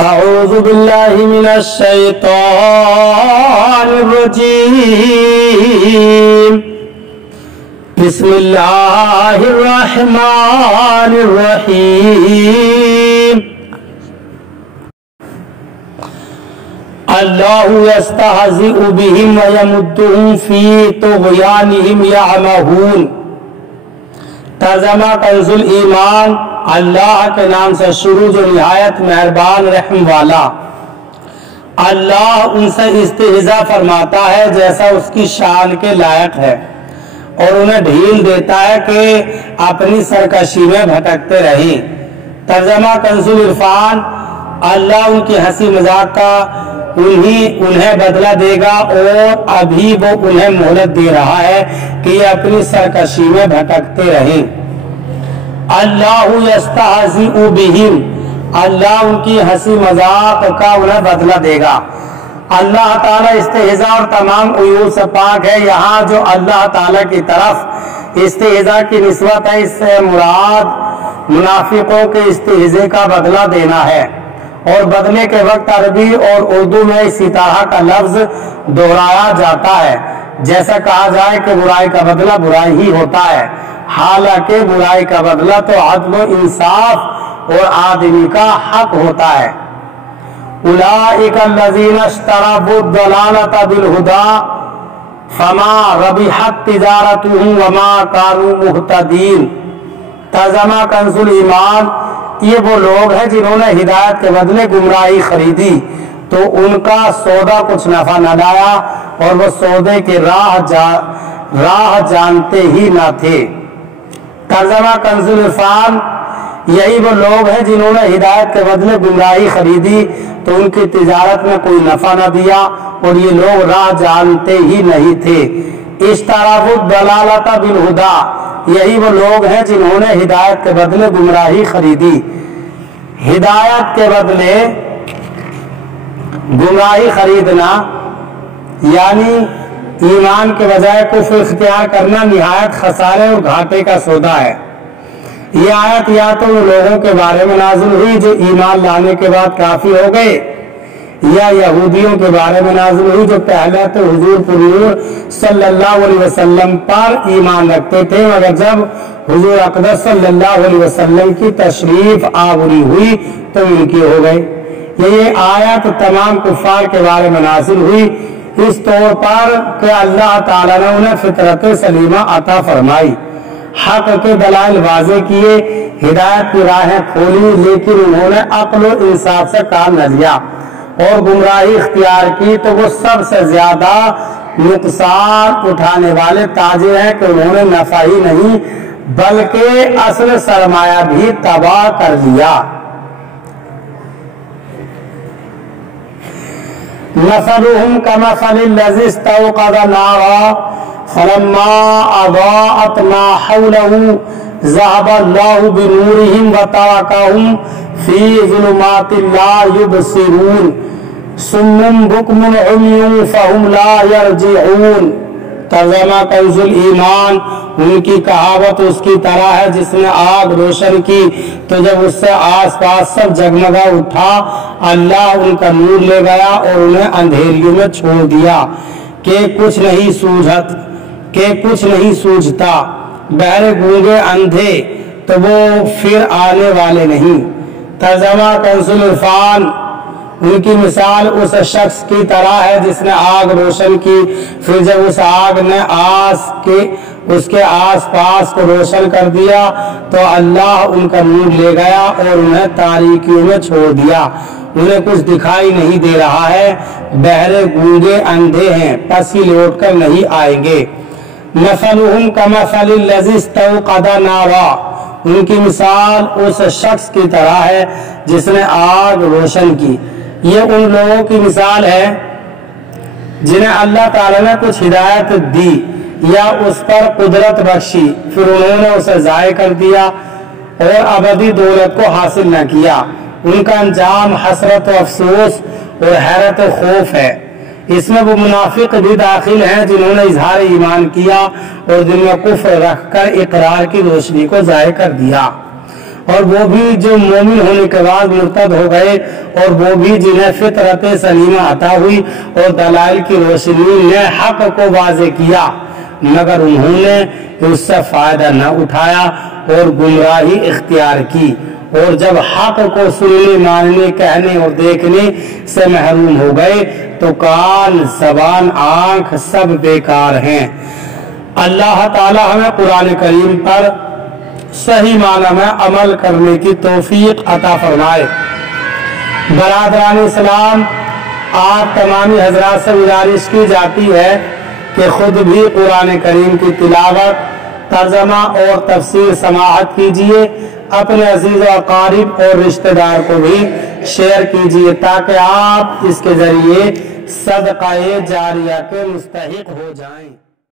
اعوذ باللہ من الشیطان الرجیم بسم اللہ الرحمن الرحیم اللہ یستہزئ بہم ویمدہم فی طغیانہم یعمہون۔ ترجمہ کنز الایمان۔ اللہ کے نام سے شروع جو نہایت مہربان رحم والا۔ اللہ ان سے استہزاء فرماتا ہے جیسا اس کی شان کے لائق ہے، اور انہیں ڈھیل دیتا ہے کہ اپنی سرکشی میں بھٹکتے رہیں۔ ترجمہ کنز العرفان۔ اللہ ان کی ہنسی مذاق کا انہیں بدلہ دے گا، اور ابھی وہ انہیں مہلت دے رہا ہے کہ یہ اپنی سرکشی میں بھٹکتے رہیں۔ اللہ یستہزئ بہم، اللہ ان کی ہنسی مذاق کا انہیں بدلہ دے گا۔ اللہ تعالیٰ استہزاء اور تمام عیوب سے پاک ہے۔ یہاں جو اللہ تعالیٰ کی طرف استہزاء کی نسبت ہے، اس سے مراد منافقوں کے استہزاء کا بدلہ دینا ہے، اور بدلے کے وقت عربی اور اردو میں اسی طرح کا لفظ دہرایا جاتا ہے، جیسا کہا جائے کہ برائی کا بدلہ برائی ہی ہوتا ہے، حالانکہ برائی کا بدلہ تو عدل و انصاف اور آدمی کا حق ہوتا ہے۔ اولئک الذین اشتروا الضلالۃ بالہدی فما ربحت تجارتهم وما كانوا مہتدین۔ ترجمہ کنز الایمان۔ یہ وہ لوگ ہیں جنہوں نے ہدایت کے بدلے گمراہی خریدی تو ان کا سودا کچھ نفع نہ لایا، اور وہ سودے کی راہ جانتے ہی نہ تھے۔ ترجمہ کنز العرفان۔ یہی وہ لوگ ہیں جنہوں نے ہدایت کے بدلے گمراہی خریدی تو ان کی تجارت میں کوئی نفع نہ دیا، اور یہ لوگ راہ جانتے ہی نہیں تھے۔ اشتروا الضلالۃ بالہدی، یہی وہ لوگ ہیں جنہوں نے ہدایت کے بدلے گمراہی خریدی۔ ہدایت کے بدلے گمراہی خریدنا یعنی ایمان کے بجائے کفر اختیار کرنا نہایت خسارے اور گھاٹے کا سودا ہے۔ یہ آیت یا تو وہ لوگوں کے بارے میں نازل ہوئی جو ایمان لانے کے بعد کافر ہو گئے، یا یہودیوں کے بارے میں نازل ہوئی جو پہلے تو حضور پرنور صلی اللہ علیہ وسلم پر ایمان رکھتے تھے، مگر جب حضور اقدس صلی اللہ علیہ وسلم کی تشریف آوری ہوئی تو ان کی ہو گئے۔ یہ آیت تمام کفار کے بارے میں نازل ہوئی اس طور پر کہ اللہ تعالیٰ نے انہیں فطرت سلیمہ عطا فرمائی، حق کے دلائل واضح کیے، ہدایت کی راہیں کھولی، لیکن انہوں نے عقل و انصاف سے کام نہ لیا اور گمراہی اختیار کی، تو وہ سب سے زیادہ نقصان اٹھانے والے تاجر ہیں کہ انہوں نے نفع ہی نہیں بلکہ اصل سرمایہ بھی تباہ کر دیا۔ مثلهم كمثل الذي استوقد نارا فلما أضاءت ما حوله ذهب الله بنورهم وتركهم في ظلمات لا يبصرون صم بكم عمي فهم لا يرجعون۔ ترجمہ کنز الایمان۔ ان کی کہاوت اس کی طرح ہے جس نے آگ روشن کی تو جب اس سے آس پاس سب جگمگا اٹھا، اللہ ان کا نور لے گیا اور انہیں اندھیریوں میں چھوڑ دیا کہ کچھ نہیں سوجھتا۔ بہرے گونگے اندھے تو وہ پھر آنے والے نہیں۔ ترجمہ کنز العرفان۔ ان کی مثال اس شخص کی طرح ہے جس نے آگ روشن کی، پھر جب اس آگ نے اس کے آس پاس کو روشن کر دیا تو اللہ ان کا نور لے گیا اور انہیں تاریکیوں میں چھوڑ دیا۔ انہیں کچھ دکھائی نہیں دے رہا ہے، بہرے گونگے اندھے ہیں، پس ہی لوٹ کر نہیں آئیں گے۔ مثلهم كمثل الذي استوقد نارا۔ ان کی مثال اس شخص کی طرح ہے جس نے آگ روشن کی۔ یہ ان لوگوں کی مثال ہے جنہیں اللہ تعالیٰ نے کچھ ہدایت دی یا اس پر قدرت بخشی، پھر انہوں نے اسے ضائع کر دیا اور ابدی دولت کو حاصل نہ کیا۔ ان کا انجام حسرت و افسوس اور حیرت و خوف ہے۔ اس میں وہ منافق بھی داخل ہیں جنہوں نے اظہار ایمان کیا اور دل میں کفر رکھ کر اقرار کی روشنی کو ضائع کر دیا۔ اور وہ بھی جو مومن ہونے کے بعد مرتد ہو گئے اور وہ بھی جنہیں فطرت سلیمہ عطا ہوئی اور دلائل کی روشنی نے حق کو واضح کیا مگر انہوں نے اس سے فائدہ نہ اٹھایا اور گمراہی اختیار کی اور جب حق کو سننے ماننے کہنے اور دیکھنے سے محروم ہو گئے تو کان زبان آنکھ سب بیکار ہیں۔ اللہ تعالی ہمیں قرآن کریم پر صحیح معنی میں عمل کرنے کی توفیق عطا فرمائے۔ برادران اسلام، آپ تمامی حضرات سے گزارش کی جاتی ہے کہ خود بھی قرآن کریم کی تلاوت، ترجمہ اور تفسیر سماعت کیجیے، اپنے عزیز و اقارب اور رشتہ دار کو بھی شیئر کیجیے تاکہ آپ اس کے ذریعے صدقہ جاریہ کے مستحق ہو جائیں۔